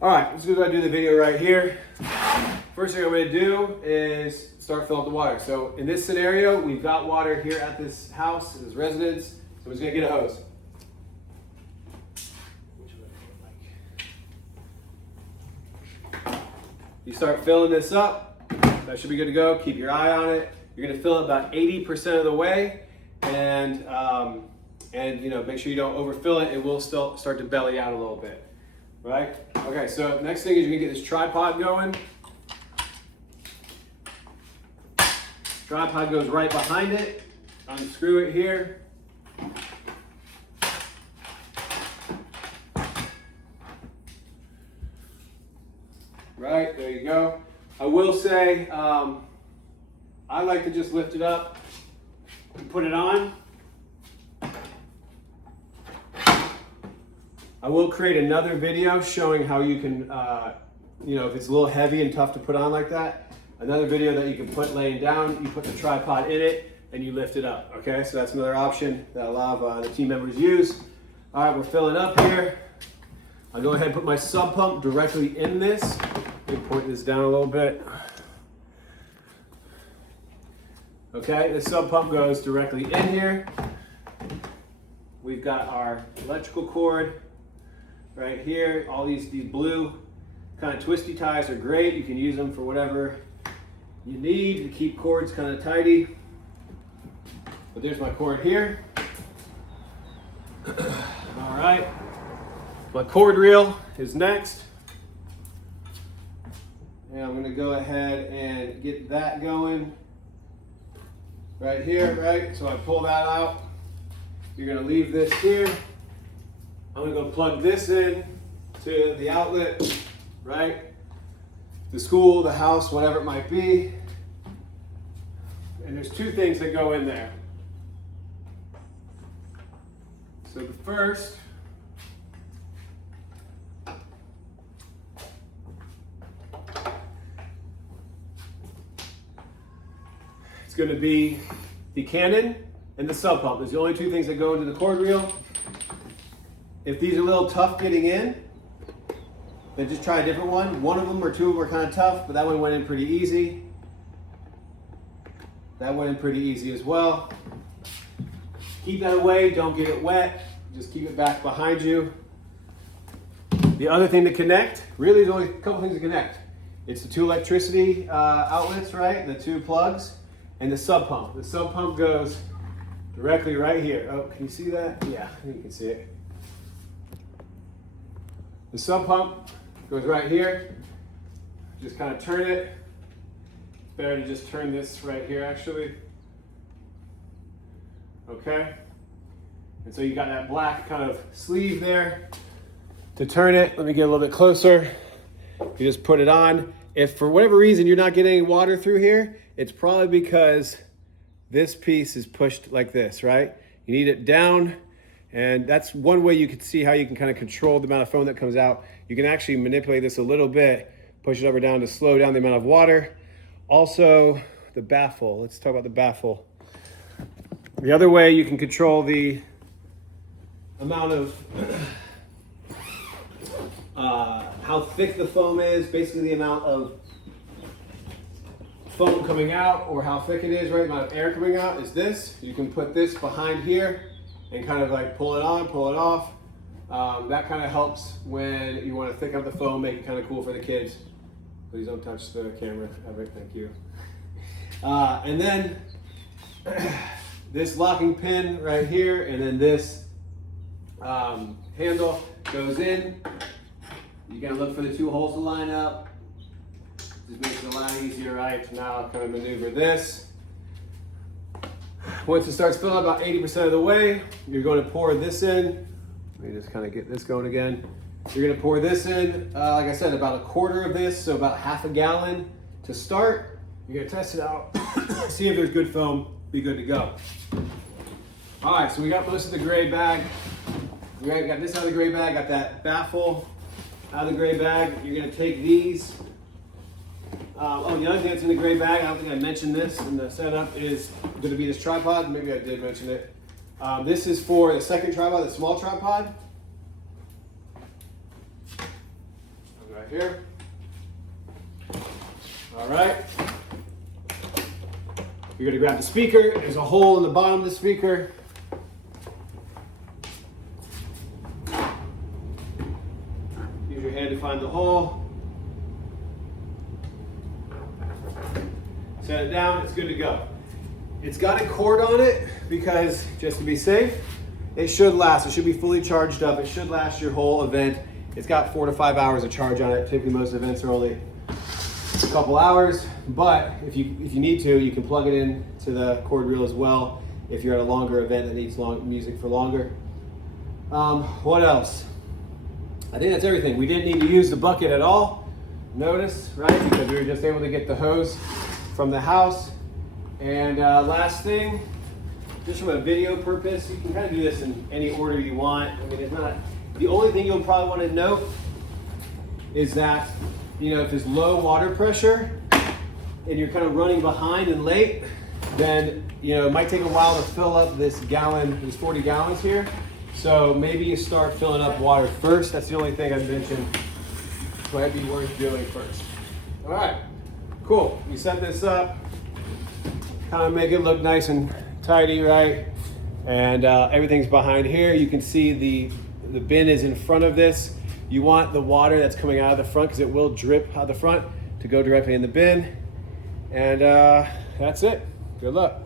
All right, let's go do the video right here. First thing I'm going to do is start filling up the water. So in this scenario, we've got water here at this house, this residence. So I'm just going to get a hose. You start filling this up. That should be good to go. Keep your eye on it. You're going to fill it about 80% of the way, and you know, make sure you don't overfill it. It will still start to belly out a little bit, right? Okay, so next thing is you're going to get this tripod going. Tripod goes right behind it. Unscrew it here. Right, there you go. I will say, I like to just lift it up and put it on. I will create another video showing how you can, you know, if it's a little heavy and tough to put on like that, another video that you can put laying down, you put the tripod in it and you lift it up, okay? So that's another option that a lot of the team members use. All right, we're filling up here. I'll go ahead and put my sub pump directly in this. Let me point this down a little bit. Okay, the sub pump goes directly in here. We've got our electrical cord right here. All these blue kind of twisty ties are great. You can use them for whatever you need to keep cords kind of tidy. But there's my cord here. All right, my cord reel is next. And I'm gonna go ahead and get that going right here, right? So I pull that out. You're gonna leave this here. I'm gonna go plug this in to the outlet, right? The school, the house, whatever it might be. And there's two things that go in there. So the first, it's going to be the cannon and the sub pump. There's the only two things that go into the cord reel. If these are a little tough getting in, then just try a different one. One of them or two of them are kind of tough, but that one went in pretty easy. That went in pretty easy as well. Keep that away, don't get it wet. Just keep it back behind you. The other thing to connect, really there's only a couple things to connect. It's the two electricity outlets, right? The two plugs. And the sub pump. The sub pump goes directly right here. Oh, can you see that? Yeah, I think you can see it. The sub pump goes right here. Just kind of turn it. It's better to just turn this right here, actually. Okay. And so you got that black kind of sleeve there. To turn it, let me get a little bit closer. You just put it on. If for whatever reason you're not getting any water through here, it's probably because this piece is pushed like this, right? You need it down, and that's one way you can see how you can kind of control the amount of foam that comes out. You can actually manipulate this a little bit, push it up or down to slow down the amount of water. Also, the baffle. Let's talk about the baffle. The other way you can control the amount of how thick the foam is, basically the amount of foam coming out or how thick it is, right? The amount of air coming out is this. You can put this behind here and kind of like pull it on, pull it off. That kind of helps when you want to thicken up the foam, make it kind of cool for the kids. Please don't touch the camera ever, thank you. And then this locking pin right here, and then this handle goes in. You're gonna look for the two holes to line up. Just makes it a lot easier, right? To now kind of maneuver this. Once it starts filling about 80% of the way, you're going to pour this in. Let me just kind of get this going again. You're gonna pour this in, like I said, about a quarter of this, so about half a gallon to start. You're gonna test it out, see if there's good foam, be good to go. All right, so we got most of the gray bag. We got this out of the gray bag, got that baffle out of the gray bag. You're gonna take these. Oh, the other thing that's in the gray bag, I don't think I mentioned this in the setup, is gonna be this tripod. Maybe I did mention it. This is for the second tripod, the small tripod. I'm right here. All right. You're gonna grab the speaker. There's a hole in the bottom of the speaker. Use your hand to find the hole. Set it down, it's good to go. It's got a cord on it because, just to be safe, it should last. It should be fully charged up. It should last your whole event. It's got 4 to 5 hours of charge on it. Typically most events are only a couple hours, but if you need to, you can plug it in to the cord reel as well if you're at a longer event that needs music for longer. What else? I think that's everything. We didn't need to use the bucket at all, notice, right? Because we were just able to get the hose from the house. And last thing, just from a video purpose, you can kind of do this in any order you want. I mean, it's not, the only thing you'll probably want to note is that, you know, if there's low water pressure and you're kind of running behind and late, then, you know, it might take a while to fill up this gallon, these 40 gallons here. So maybe you start filling up water first. That's the only thing I mentioned might be worth doing first. All right, cool. We set this up, kind of make it look nice and tidy, right? And everything's behind here. You can see the bin is in front of this. You want the water that's coming out of the front, because it will drip out the front, to go directly in the bin. And that's it. Good luck.